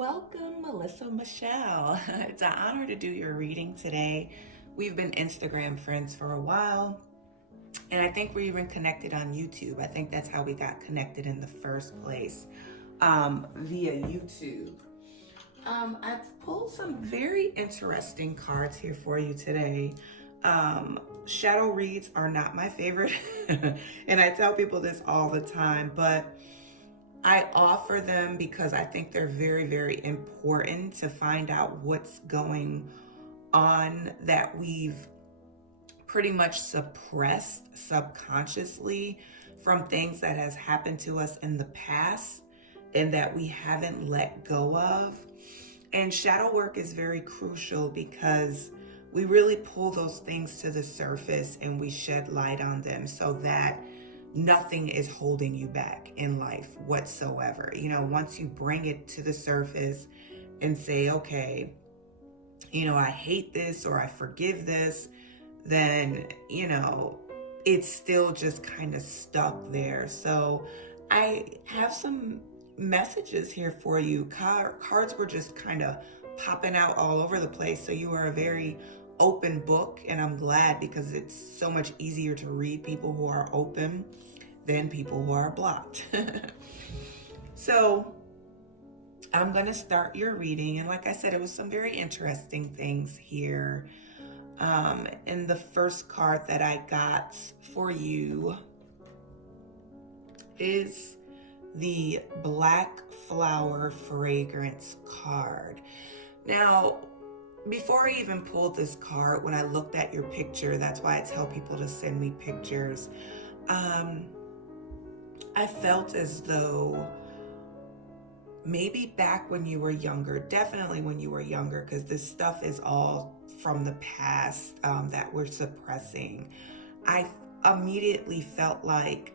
Welcome, Melissa Michelle. It's an honor to do your reading today. We've been Instagram friends for a while, and I think we're even connected on YouTube. I think that's how we got connected in the first place, via YouTube. I've pulled some very interesting cards here for you today. Shadow reads are not my favorite, and I tell people this all the time, but I offer them because I think they're very, very important to find out what's going on that we've pretty much suppressed subconsciously from things that has happened to us in the past and that we haven't let go of. And shadow work is very crucial because we really pull those things to the surface and we shed light on them so that nothing is holding you back in life whatsoever. Once you bring it to the surface and say, okay, I hate this or I forgive this, then, it's still just kind of stuck there. So I have some messages here for you. Cards were just kind of popping out all over the place. So you are a very open book, and I'm glad because it's so much easier to read people who are open than people who are blocked. So I'm going to start your reading. And like I said, it was some very interesting things here. And the first card that I got for you is the Black Flower Fragrance card. Now, before I even pulled this card, when I looked at your picture, that's why I tell people to send me pictures. I felt as though maybe back when you were younger, definitely when you were younger, because this stuff is all from the past that we're suppressing. I immediately felt like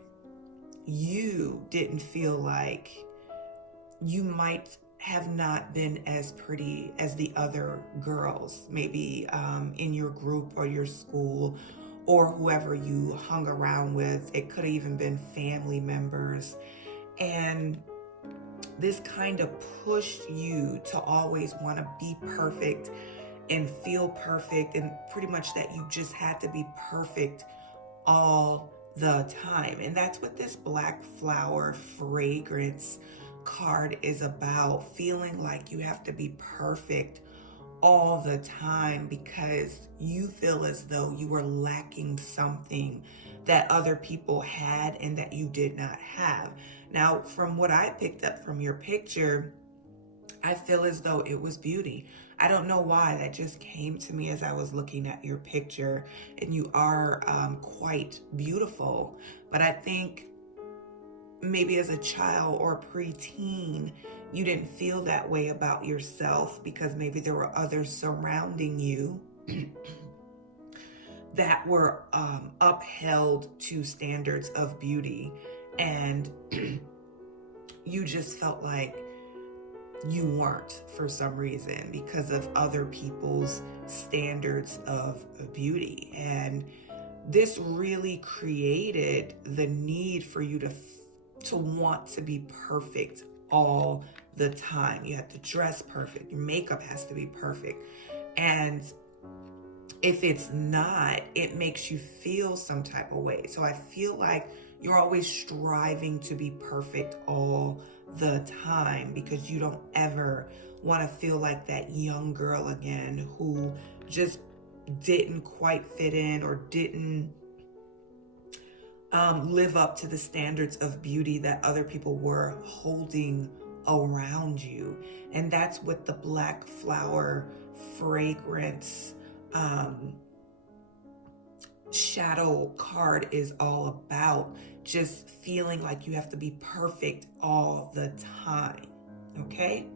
you didn't feel like you might have not been as pretty as the other girls, maybe in your group or your school or whoever you hung around with. It could have even been family members. And this kind of pushed you to always want to be perfect and feel perfect, and pretty much that you just had to be perfect all the time. And that's what this Black Flower Fragrance card is about, feeling like you have to be perfect all the time because you feel as though you were lacking something that other people had and that you did not have. Now, from what I picked up from your picture, I feel as though it was beauty. I don't know why, that just came to me as I was looking at your picture, and you are quite beautiful. But I think maybe as a child or a preteen, you didn't feel that way about yourself because maybe there were others surrounding you that were upheld to standards of beauty, and you just felt like you weren't for some reason because of other people's standards of beauty. And this really created the need for you to want to be perfect all the time. You have to dress perfect. Your makeup has to be perfect. And if it's not, it makes you feel some type of way. So I feel like you're always striving to be perfect all the time because you don't ever want to feel like that young girl again who just didn't quite fit in or didn't live up to the standards of beauty that other people were holding around you. And that's what the Black Flower Fragrance shadow card is all about. Just feeling like you have to be perfect all the time. Okay,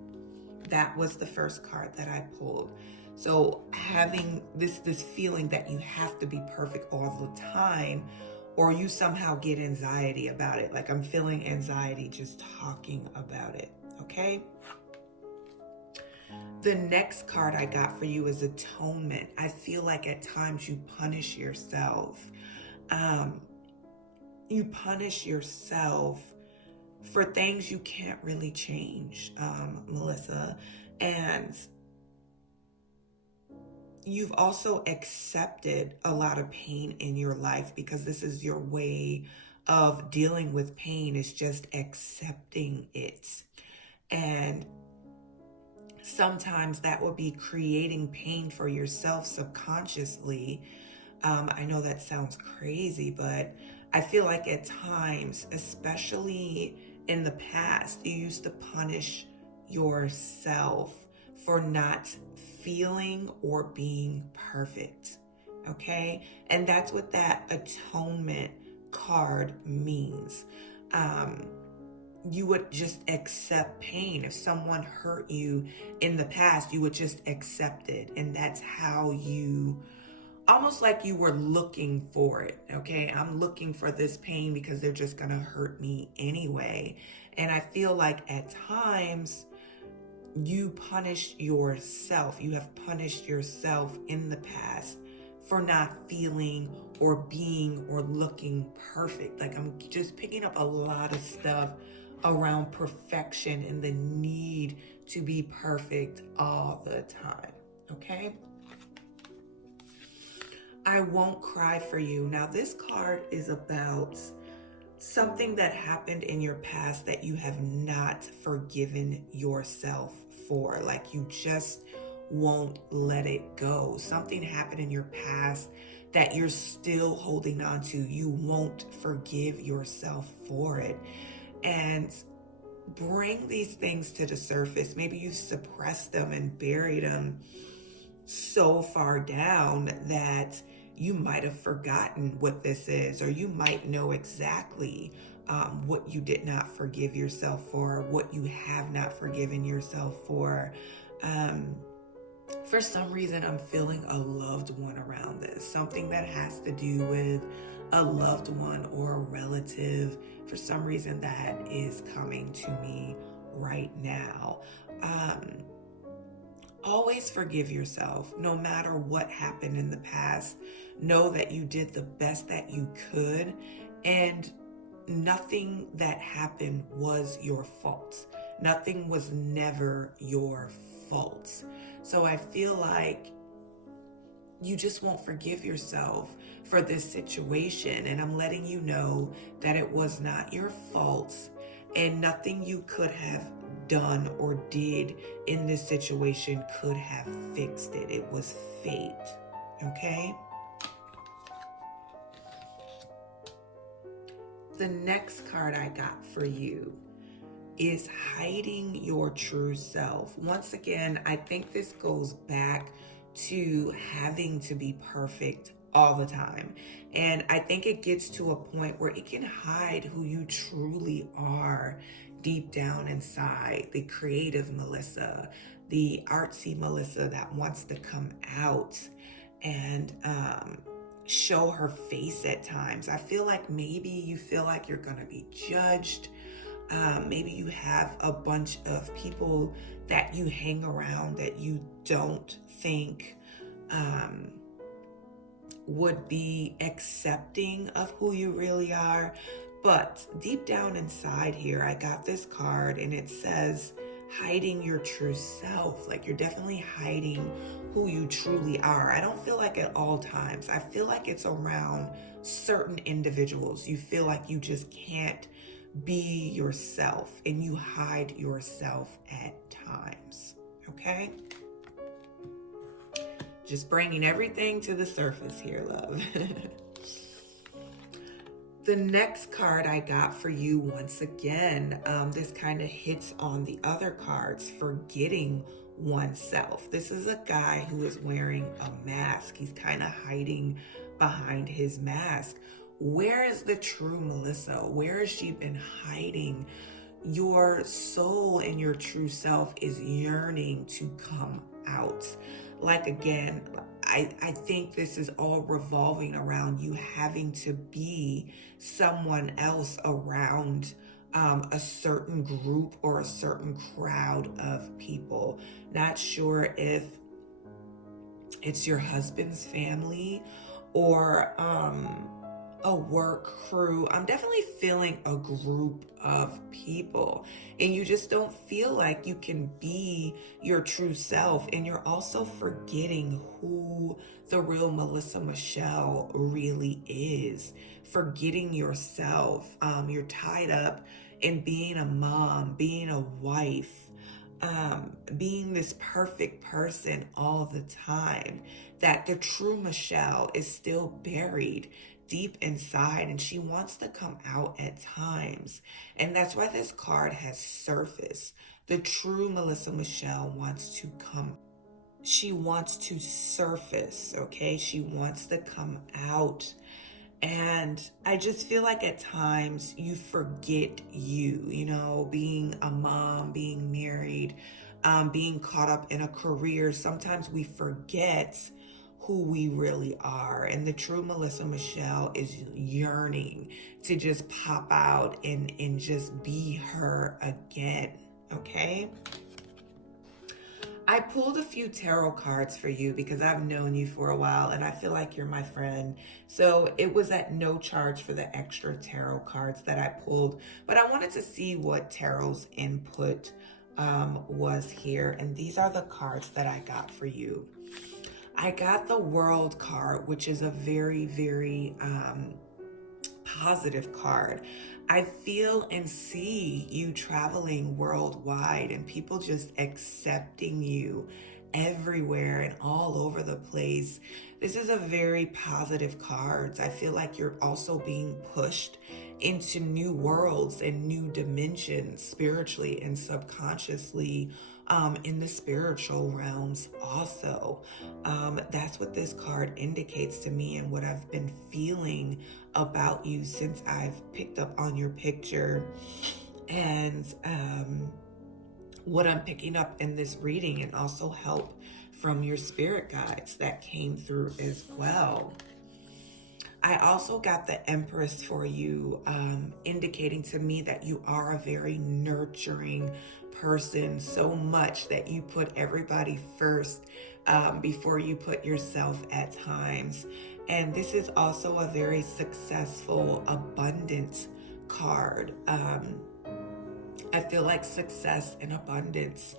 that was the first card that I pulled. So having this feeling that you have to be perfect all the time, or you somehow get anxiety about it. Like, I'm feeling anxiety just talking about it. Okay, the next card I got for you is atonement. I feel like at times you punish yourself. You punish yourself for things you can't really change, Melissa. And you've also accepted a lot of pain in your life because this is your way of dealing with pain, is just accepting it. And sometimes that will be creating pain for yourself subconsciously. I know that sounds crazy, but I feel like at times, especially in the past, you used to punish yourself for not feeling or being perfect. Okay? And that's what that atonement card means. You would just accept pain. If someone hurt you in the past, you would just accept it. And that's how you, almost like you were looking for it. Okay, I'm looking for this pain because they're just gonna hurt me anyway. And I feel like at times you punish yourself. You have punished yourself in the past for not feeling or being or looking perfect. Like, I'm just picking up a lot of stuff around perfection and the need to be perfect all the time. Okay? I won't cry for you. Now, this card is about something that happened in your past that you have not forgiven yourself for. Like, you just won't let it go. Something happened in your past that you're still holding on to. You won't forgive yourself for it. And bring these things to the surface. Maybe you suppressed them and buried them so far down that you might have forgotten what this is, or you might know exactly what you did not forgive yourself for, what you have not forgiven yourself for. For some reason, I'm feeling a loved one around this, something that has to do with a loved one or a relative. For some reason, that is coming to me right now. Always forgive yourself, no matter what happened in the past. Know that you did the best that you could, and nothing that happened was your fault. Nothing was never your fault. So I feel like you just won't forgive yourself for this situation. And I'm letting you know that it was not your fault, and nothing you could have done or did in this situation could have fixed it. It was fate. Okay? The next card I got for you is hiding your true self. Once again, I think this goes back to having to be perfect all the time. And I think it gets to a point where it can hide who you truly are deep down inside. The creative Melissa, the artsy Melissa that wants to come out and show her face at times. I feel like maybe you feel like you're going to be judged. Maybe you have a bunch of people that you hang around that you don't think would be accepting of who you really are. But deep down inside here, I got this card and it says hiding your true self. Like, you're definitely hiding who you truly are. I don't feel like at all times. I feel like it's around certain individuals. You feel like you just can't be yourself and you hide yourself at times. Okay? Just bringing everything to the surface here, love. The next card I got for you, once again, this kind of hits on the other cards, forgetting oneself. This is a guy who is wearing a mask. He's kind of hiding behind his mask. Where is the true Melissa? Where has she been hiding? Your soul and your true self is yearning to come out. Like, again, I think this is all revolving around you having to be someone else around a certain group or a certain crowd of people. Not sure if it's your husband's family or a work crew. I'm definitely feeling a group of people, and you just don't feel like you can be your true self. And you're also forgetting who the real Melissa Michelle really is, forgetting yourself. You're tied up in being a mom, being a wife, being this perfect person all the time, that the true Michelle is still buried deep inside and she wants to come out at times. And that's why this card has surfaced. The true Melissa Michelle wants to come. She wants to surface, okay? She wants to come out. And I just feel like at times you forget you know, being a mom, being married, being caught up in a career. Sometimes we forget who we really are. And the true Melissa Michelle is yearning to just pop out and just be her again, okay? I pulled a few tarot cards for you because I've known you for a while and I feel like you're my friend. So it was at no charge for the extra tarot cards that I pulled, but I wanted to see what tarot's input was here. And these are the cards that I got for you. I got the World card, which is a very, very positive card. I feel and see you traveling worldwide and people just accepting you everywhere and all over the place. This is a very positive card. I feel like you're also being pushed into new worlds and new dimensions spiritually and subconsciously, in the spiritual realms also. That's what this card indicates to me and what I've been feeling about you since I've picked up on your picture, and what I'm picking up in this reading, and also help from your spirit guides that came through as well. I also got the Empress for you, indicating to me that you are a very nurturing person, so much that you put everybody first before you put yourself at times. And this is also a very successful, abundant card. I feel like success and abundance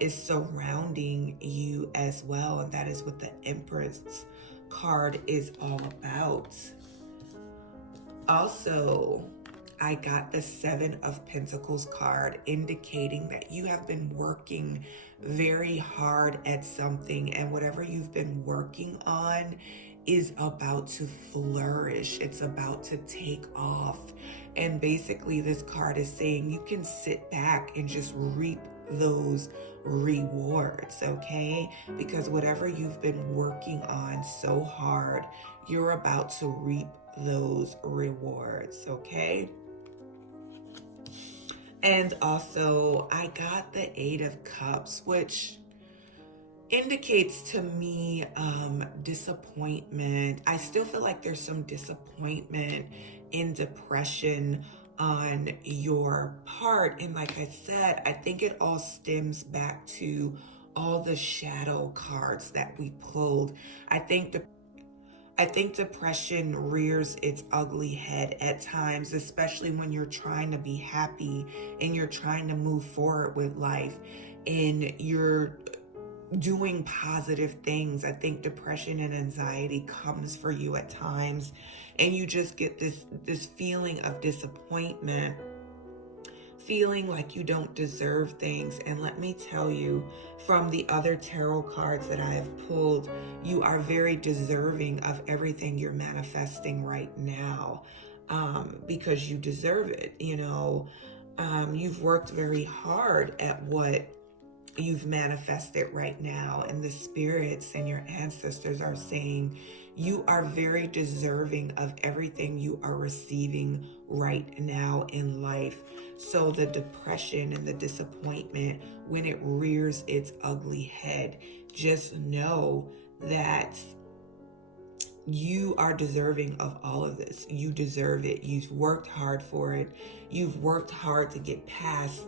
is surrounding you as well. And that is what the Empress card is all about. Also, I got the Seven of Pentacles card, indicating that you have been working very hard at something, and whatever you've been working on is about to flourish. It's about to take off. And basically this card is saying you can sit back and just reap those rewards, okay? Because whatever you've been working on so hard, you're about to reap those rewards, okay? And also, I got the Eight of Cups, which indicates to me disappointment. I still feel like there's some disappointment in depression on your part. And like I said, I think it all stems back to all the shadow cards that we pulled. I think depression rears its ugly head at times, especially when you're trying to be happy and you're trying to move forward with life and you're doing positive things. I think depression and anxiety comes for you at times, and you just get this feeling of disappointment, feeling like you don't deserve things. And let me tell you, from the other tarot cards that I have pulled, you are very deserving of everything you're manifesting right now, because you deserve it. You know, you've worked very hard at what you've manifested right now, and the spirits and your ancestors are saying you are very deserving of everything you are receiving right now in life. So the depression and the disappointment, when it rears its ugly head, just know that you are deserving of all of this. You deserve it. You've worked hard for it. You've worked hard to get past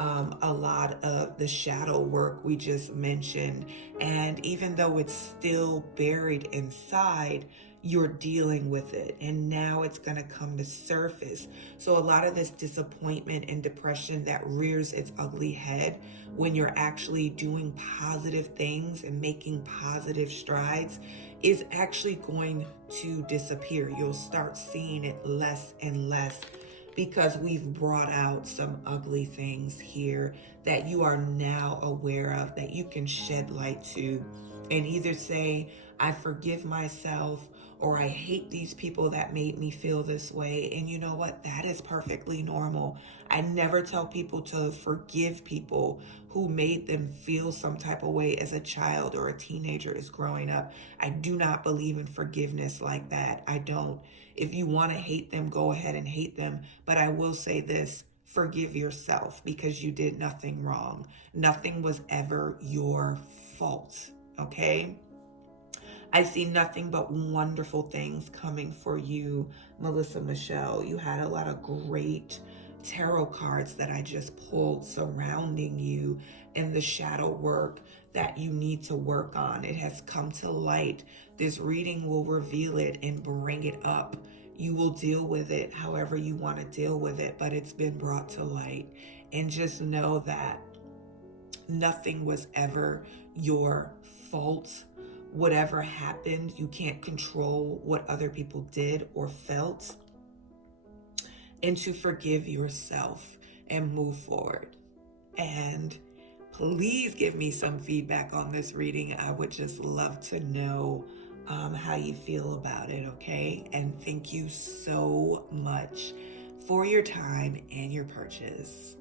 a lot of the shadow work we just mentioned. And even though it's still buried inside, you're dealing with it and now it's going to come to surface. So a lot of this disappointment and depression that rears its ugly head when you're actually doing positive things and making positive strides is actually going to disappear. You'll start seeing it less and less because we've brought out some ugly things here that you are now aware of, that you can shed light to and either say, I forgive myself, or I hate these people that made me feel this way. And you know what? That is perfectly normal. I never tell people to forgive people who made them feel some type of way as a child or a teenager is growing up. I do not believe in forgiveness like that. I don't. If you want to hate them, go ahead and hate them. But I will say this, forgive yourself because you did nothing wrong. Nothing was ever your fault, okay? I see nothing but wonderful things coming for you, Melissa Michelle. You had a lot of great tarot cards that I just pulled surrounding you and the shadow work that you need to work on. It has come to light. This reading will reveal it and bring it up. You will deal with it however you want to deal with it, but it's been brought to light. And just know that nothing was ever your fault. Whatever happened, you can't control what other people did or felt. And to forgive yourself and move forward. And please give me some feedback on this reading. I would just love to know how you feel about it, okay? And thank you so much for your time and your purchase.